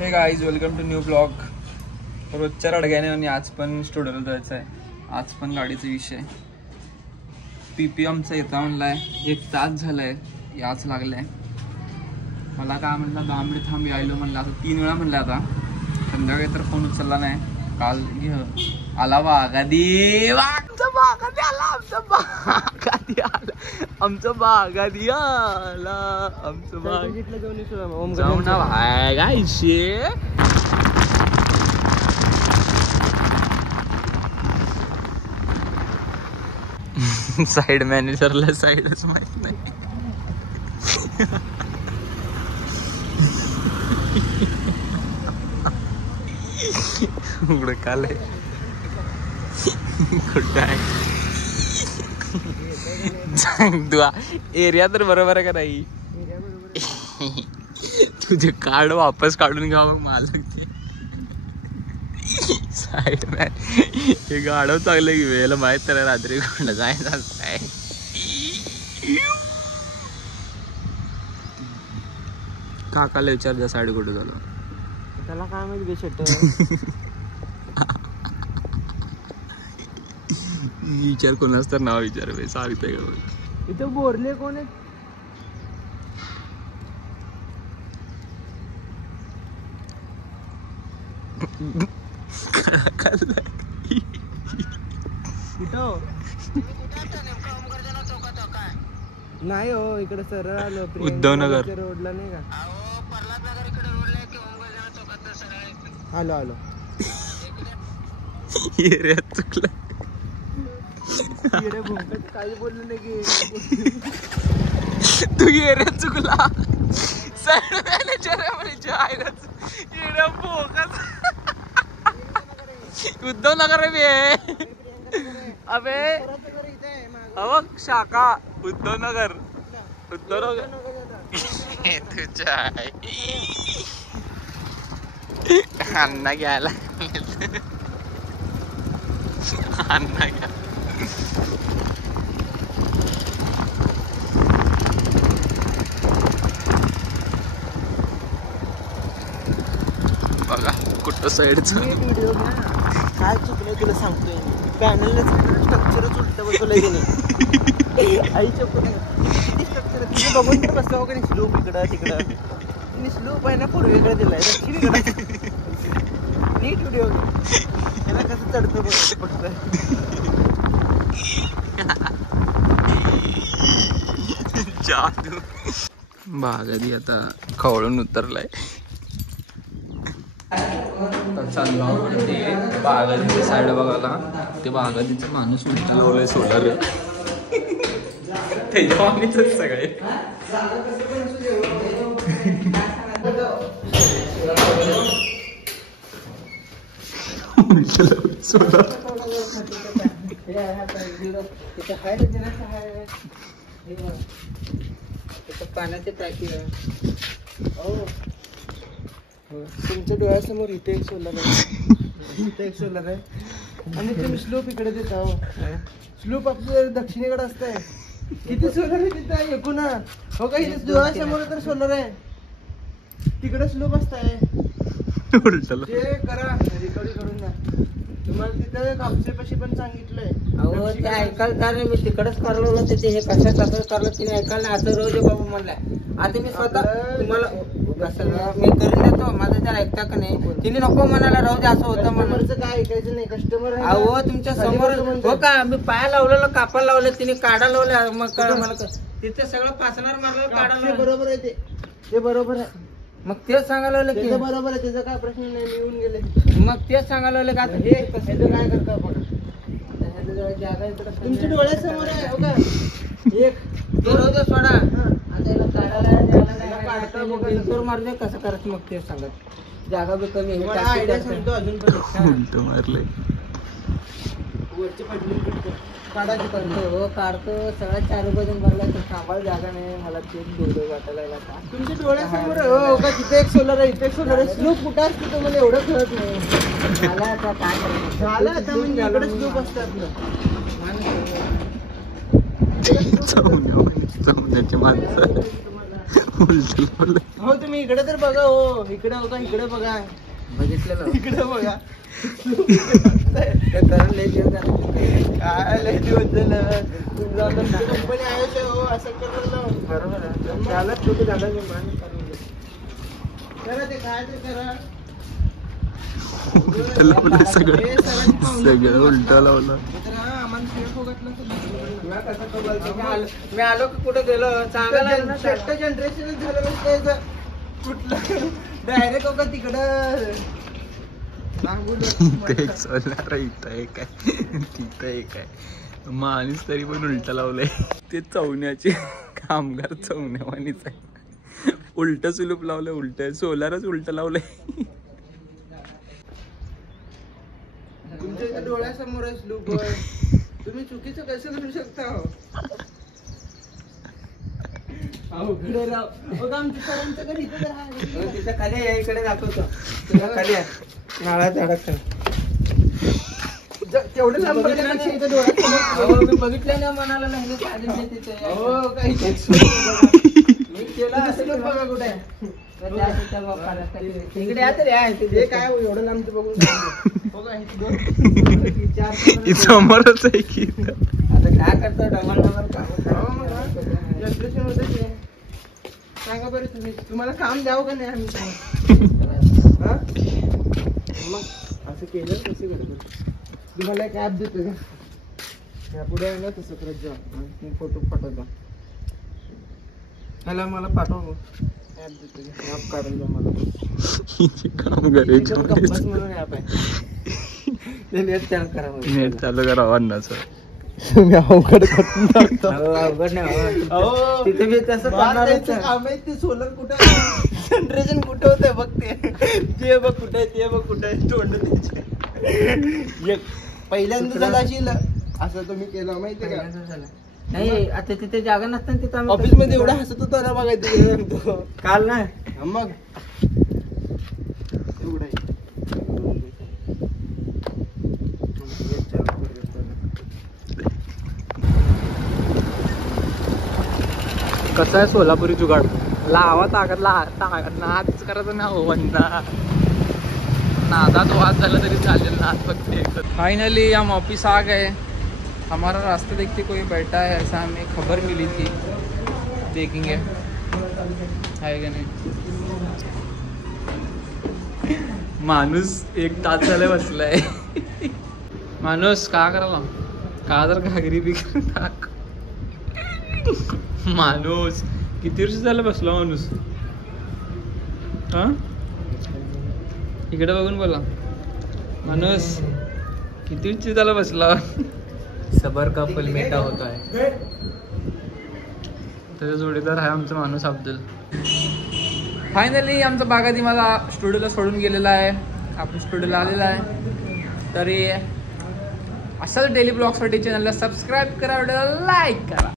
हे guys welcome to new blog. रोजच्या रडग्याने आणि आज पण स्टुडिओला जायचं आहे. आज पण गाडीचा विषय. पीपी आमचा येता म्हणलाय, 1 तास झालाय याच लागलाय. मला काय म्हणला 10 मिनिट थांब यायलो म्हणलं. आता 3 वेळा म्हणलं. आता संध्याकाळी तर फोन उचलला नाही. काल आला बागादी, आमचा बागादी आला, आमचा बागादी आला, आमचा बागादी आला, आमचं बाग जाऊ ना भाय गायशे. साईड मॅनेजरला साईडच माहित नाही. उघड काल कुठं आहे सांग तू. एरिया तर बरोबर आहे का नाही. तुझे कार्ड वापस काढून घ्या मग मला ते साईड मॅन. हे गाडव चांगलं की वेळेला माहित तर रात्री कोण जायचं आहे. काकाला विचार त्या साईड कुठे झालं त्याला काय माहिती बेशट. विचार कोणाच तर नाव विचार सांगते का. इथं बोरले कोण आहेत. नाही हो इकडे सरळ आलो. उद्धवनगर रोडला नाही का. आलो आलो. एरियात चुकलं. काही बोललो नाही की तू एरियात चुकला. Side manager area bogus. Uddhavnagar B आहे. अबे अबघ शाखा उद्धवनगर. उद्धवनगर तुझ्या अण्णा घ्यायला अण्णा घ्या. बघा कुठं साईडचं व्हिडिओ घ्या. काय चुकलंय तुला सांगतोय. पॅनलला स्ट्रक्चरच उलट बसवलंय त्याने. आईच्या किती स्ट्रक्चर तिथे बघून तर बसला का नाही. स्लूप इकडं तिकडं. तिने स्लूप आहे ना पूर्वेकडे दिलाय. नीट व्हिडिओ घ्या. त्याला कसं चढतं बघ. जादू. बागादी आता खवळून उतरलाय. चाललो ते बागादीची साईड बघायला. ते बागादीचा माणूस म्हणतो लावलंय सोलर. त्याच्यावानीच सगळे सोलर. पाण्याचे टाकी आहे. तुमच्या डोळ्यासमोर इथे एक सोलर आहे. इथे एक सोलर आहे. आणि तुम्ही स्लोप इकडे देता. स्लोप आपल्या दक्षिणेकडे असतंय. किती सोलर आहे तिथं एकूण. हो का इथे डोळ्यासमोर तर सोलर आहे. तिकडे स्लोप असताय. ते करा रिकव्हरी करून द्या. तुम्हाला तिथं कापसेपाशी पण सांगितलंय. अहो ते ऐकायला का नाही. मी तिकडेच करलो ते हे कसं कसं करलं तिने ऐकायला. आता रोज बाबा म्हणलाय. आता मी स्वतः तुम्हाला कसं मी करून देतो. माझं ते ऐकता का नाही. तिने नको म्हणाला राहू दे असं होतं म्हणून. काय ऐकायचं नाही. कस्टमर अहो तुमच्या समोर हो का. मी पाया लावलेलं कापा लावलं तिने काढा लावल्या. मग मला तिथे सगळं पाचणार मारलं काढा. बरोबर आहे ते बरोबर आहे. मग तेच सांगायला लागलं की बरोबर आहे. त्याचा काय प्रश्न नाही. मी येऊन गेले. मग तेच सांगायला लागलं का आता हे कसं काय करता आपण. तुमच्या डोळ्यासमोर आहे हो का. एक रोज सोडा. आता याला काढायला मारले कसं करायचं. मग तेच सांगत जागा बी कमी सांगतो. अजून पण मारले वरची पडली काढायची करतो. हो काढतो. सगळ्या 4 बाजून भरला तर सांभाळ जागा नाही. मला तेच डोळे वाटायला लागला. तुमच्या डोळ्यासमोर हो का. तिथे एक सोलर आहे. इथे एक सोलर आहे. स्लूप कुठं असते तुम्हाला एवढं कळत नाही. झालं आता काय करायचं. झालं आता म्हणजे इकडे स्लूप असतं आपलं. चौण्याची माणसं. हो तुम्ही इकडे तर बघा. हो इकडे बघा, इकडे बघा. बघितलं इकडे बघा. काय लय दिवस झालं कंपनी आहे हो असं करतो. बरोबर आहे. झालं तुम्ही झालं करा ते काय ते करा. सगळं उलट लावलं. मी आलो की कुठे गेलो चांगलं जनरेशन झालं कुठलं डायरेक्ट बघा तिकडं ते सोलर इथं एक आहे तिथं एक आहे. माणूस तरी पण उलट लावलंय. ते चवण्याचे कामगार चवण्यावानीच आहे. उलट सुलूप लावलंय. उलट सोलारच उलट लावलंय. तुमच्या इथे डोळ्यासमोर स्लूप तुम्ही चुकीचं कसं करू शकता. आमच्या सरांचं घर इथे तिथं खाली आहे. इकडे दाखवतो खाली आहे नाळा झाडात. तेवढं लांब बघितल्यापेक्षा इथं डोळ्यासमोर मी बघितलं ना मनाला नाही हो काही मी केला असं बघा कुठे तिकडे आहे काय एवढं लांबचं बघून समोरच आहे की. आता काय करतो डबल जनरेशन होते. सांगा बरं तुम्ही तुम्हाला काम द्यावं का नाही आम्ही. मग असं केलं कसं करत तुम्हाला एक ॲप देतो का पुढे ना तसं करत जा. फोटो पाठवता त्याला मला पाठव. ॲप देतो ॲप काढून द्या मला. काम करायचं म्हणून ॲप आहे. नेट चालू करा. नेट चालू करा अन्नाचं. तुम्ही अवघड करून टाकता. अवघड नाही तिथे मी तसं काम आहे. ते सोलर कुठं जनरेशन कुठं होतंय बघ. ते बघ कुठे ते बघ कुठे तोंड त्याचे. पहिल्यांदा झाला असेल असं तुम्ही केलं माहितीये का. नाही आता तिथे जागा नसताना तिथं ऑफिस मध्ये एवढा हसत होता ना बघायचं काल ना. मग एवढं कसं आहे सोलापुरी जुगाड. लावा ताकद नाच करायचं ना हो वंदा. नादात वाद झाला तरी चालेल. नाच फक्त. फाइनली हम ऑफिस आ गए. हमारा रास्ता देखते कोई बैठा है ऐसा हमें खबर मिली थी. देखेंगे है का नाही. माणूस 1 तास झाला बसलाय. माणूस का करायला का जर घागरी बिगरी टाक. माणूस किती वर्ष झालं बसला माणूस. हा इकडे बघून बोला. माणूस किती वर्ष झालं बसला. सबर का फल मीठा होता है. त्याचा जोडीदार आहे आमचा माणूस अब्दुल. फायनली आमचा बागाती मला स्टुडिओला सोडून गेलेला आहे. आपण स्टुडिओला आलेला आहे. तरी अशाच डेली ब्लॉगसाठी चॅनलला सबस्क्राईब करा. लाईक करा.